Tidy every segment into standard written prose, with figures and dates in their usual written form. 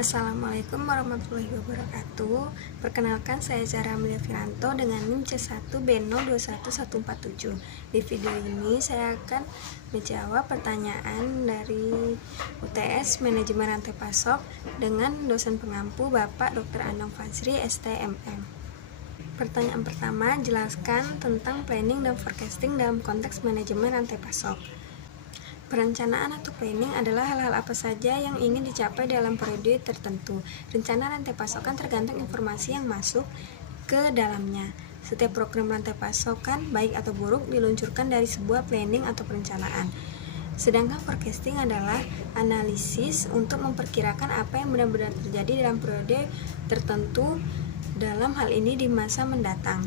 Assalamualaikum warahmatullahi wabarakatuh. Perkenalkan, saya Zahra Amelia Firanto dengan NIM C1B021147. Di video ini saya akan menjawab pertanyaan dari UTS Manajemen Rantai Pasok dengan dosen pengampu Bapak Dr. Anang Fazri, STMM. Pertanyaan pertama, jelaskan tentang planning dan forecasting dalam konteks manajemen rantai pasok. Perencanaan atau planning adalah hal-hal apa saja yang ingin dicapai dalam periode tertentu. Rencana rantai pasokan tergantung informasi yang masuk ke dalamnya. Setiap program rantai pasokan, baik atau buruk, diluncurkan dari sebuah planning atau perencanaan. Sedangkan forecasting adalah analisis untuk memperkirakan apa yang benar-benar terjadi dalam periode tertentu, dalam hal ini di masa mendatang,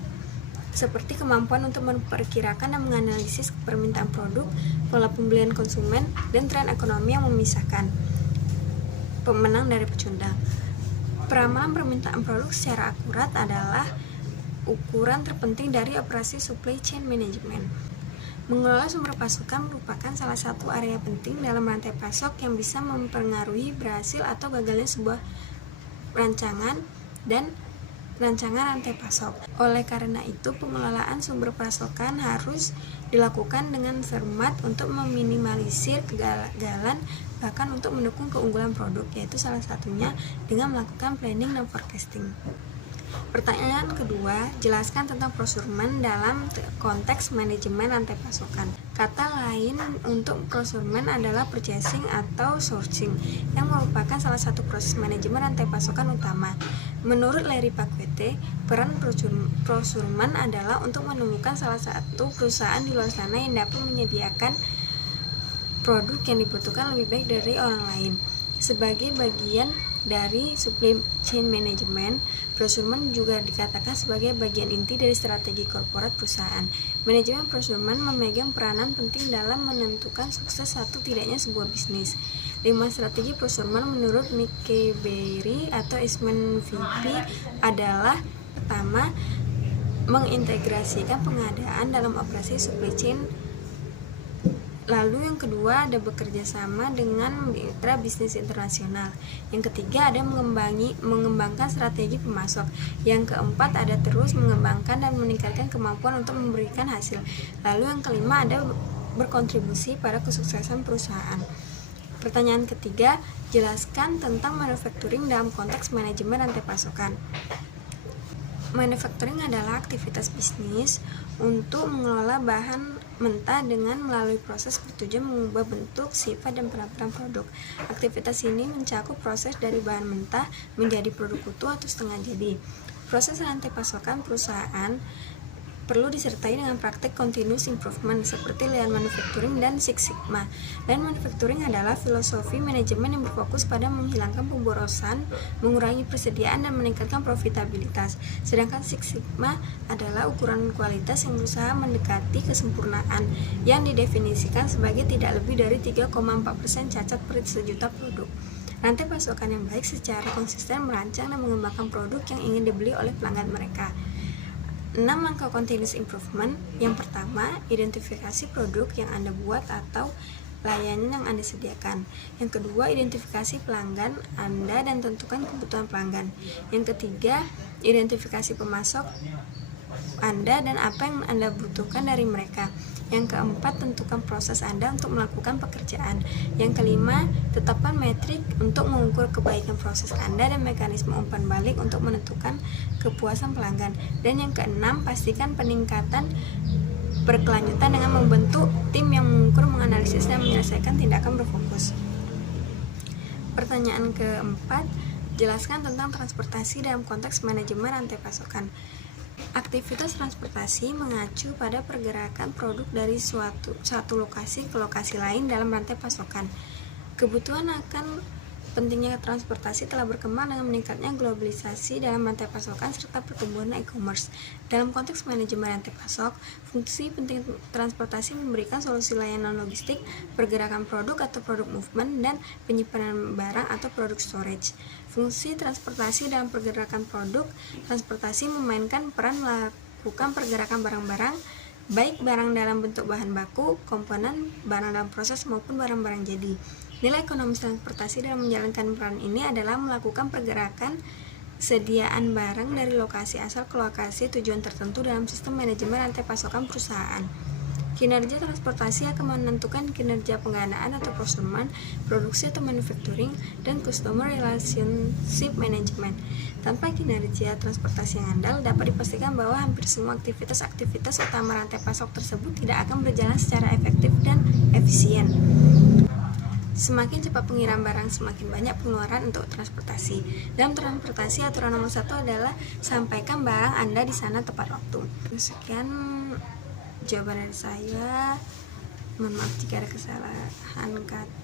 seperti kemampuan untuk memperkirakan dan menganalisis permintaan produk, pola pembelian konsumen, dan tren ekonomi yang memisahkan pemenang dari pecundang. Peramalan permintaan produk secara akurat adalah ukuran terpenting dari operasi supply chain management. Mengelola sumber pasokan merupakan salah satu area penting dalam rantai pasok yang bisa mempengaruhi berhasil atau gagalnya sebuah rancangan rantai pasok. Oleh karena itu, pengelolaan sumber pasokan harus dilakukan dengan cermat untuk meminimalisir kegagalan, bahkan untuk mendukung keunggulan produk, yaitu salah satunya dengan melakukan planning dan forecasting. Pertanyaan kedua, jelaskan tentang procurement dalam konteks manajemen rantai pasokan. Kata lain untuk procurement adalah purchasing atau sourcing, yang merupakan salah satu proses manajemen rantai pasokan utama. Menurut Larry Paquette, peran procurement adalah untuk menemukan salah satu perusahaan di luar sana yang dapat menyediakan produk yang dibutuhkan lebih baik dari orang lain. Sebagai bagian dari supply chain management, procurement juga dikatakan sebagai bagian inti dari strategi korporat perusahaan. Manajemen procurement memegang peranan penting dalam menentukan sukses atau tidaknya sebuah bisnis. 5 strategi procurement menurut Mickey Berry atau Eastman VP adalah: pertama, mengintegrasikan pengadaan dalam operasi supply chain. Lalu yang kedua, ada bekerja sama dengan mitra bisnis internasional. Yang ketiga, ada mengembangkan strategi pemasok. Yang keempat, ada terus mengembangkan dan meningkatkan kemampuan untuk memberikan hasil. Lalu yang kelima, ada berkontribusi pada kesuksesan perusahaan. Pertanyaan ketiga, jelaskan tentang manufacturing dalam konteks manajemen rantai pasokan. Manufacturing adalah aktivitas bisnis untuk mengelola bahan mentah dengan melalui proses bertujuan mengubah bentuk, sifat, dan penampilan produk. Aktivitas ini mencakup proses dari bahan mentah menjadi produk utuh atau setengah jadi. Proses rantai pasokan perusahaan perlu disertai dengan praktek continuous improvement seperti Lean Manufacturing dan Six Sigma. Lean Manufacturing adalah filosofi manajemen yang berfokus pada menghilangkan pemborosan, mengurangi persediaan, dan meningkatkan profitabilitas. Sedangkan Six Sigma adalah ukuran kualitas yang berusaha mendekati kesempurnaan, yang didefinisikan sebagai tidak lebih dari 3,4% cacat per sejuta produk. Rantai pasokan yang baik secara konsisten merancang dan mengembangkan produk yang ingin dibeli oleh pelanggan mereka. 6 langkah continuous improvement. Yang pertama, identifikasi produk yang Anda buat atau layanan yang Anda sediakan. Yang kedua, identifikasi pelanggan Anda dan tentukan kebutuhan pelanggan. Yang ketiga, identifikasi pemasok Anda dan apa yang Anda butuhkan dari mereka. Yang keempat, tentukan proses Anda untuk melakukan pekerjaan. Yang kelima, tetapkan metrik untuk mengukur kebaikan proses Anda dan mekanisme umpan balik untuk menentukan kepuasan pelanggan. Dan yang keenam, pastikan peningkatan berkelanjutan dengan membentuk tim yang mengukur, menganalisis, dan menyelesaikan tindakan berfokus. Pertanyaan keempat, jelaskan tentang transportasi dalam konteks manajemen rantai pasokan. Aktivitas transportasi mengacu pada pergerakan produk dari satu lokasi ke lokasi lain dalam rantai pasokan. Kebutuhan akan pentingnya transportasi telah berkembang dengan meningkatnya globalisasi dalam rantai pasokan serta pertumbuhan e-commerce. Dalam konteks manajemen rantai pasok, fungsi penting transportasi memberikan solusi layanan logistik, pergerakan produk atau produk movement, dan penyimpanan barang atau produk storage. Fungsi transportasi dalam pergerakan produk, transportasi memainkan peran melakukan pergerakan barang-barang, baik barang dalam bentuk bahan baku, komponen, barang dalam proses, maupun barang-barang jadi. Nilai ekonomis transportasi dalam menjalankan peran ini adalah melakukan pergerakan sediaan barang dari lokasi asal ke lokasi tujuan tertentu dalam sistem manajemen rantai pasokan perusahaan. Kinerja transportasi akan menentukan kinerja pengadaan atau procurement, produksi atau manufacturing, dan customer relationship management. Tanpa kinerja transportasi yang andal, dapat dipastikan bahwa hampir semua aktivitas utama rantai pasok tersebut tidak akan berjalan secara efektif dan efisien. Semakin cepat pengiram barang, semakin banyak pengeluaran untuk transportasi. Dalam transportasi, aturan nomor 1 adalah sampaikan barang Anda di sana tepat waktu. Sekian jawaban dari saya. Mohon maaf jika ada kesalahan kata.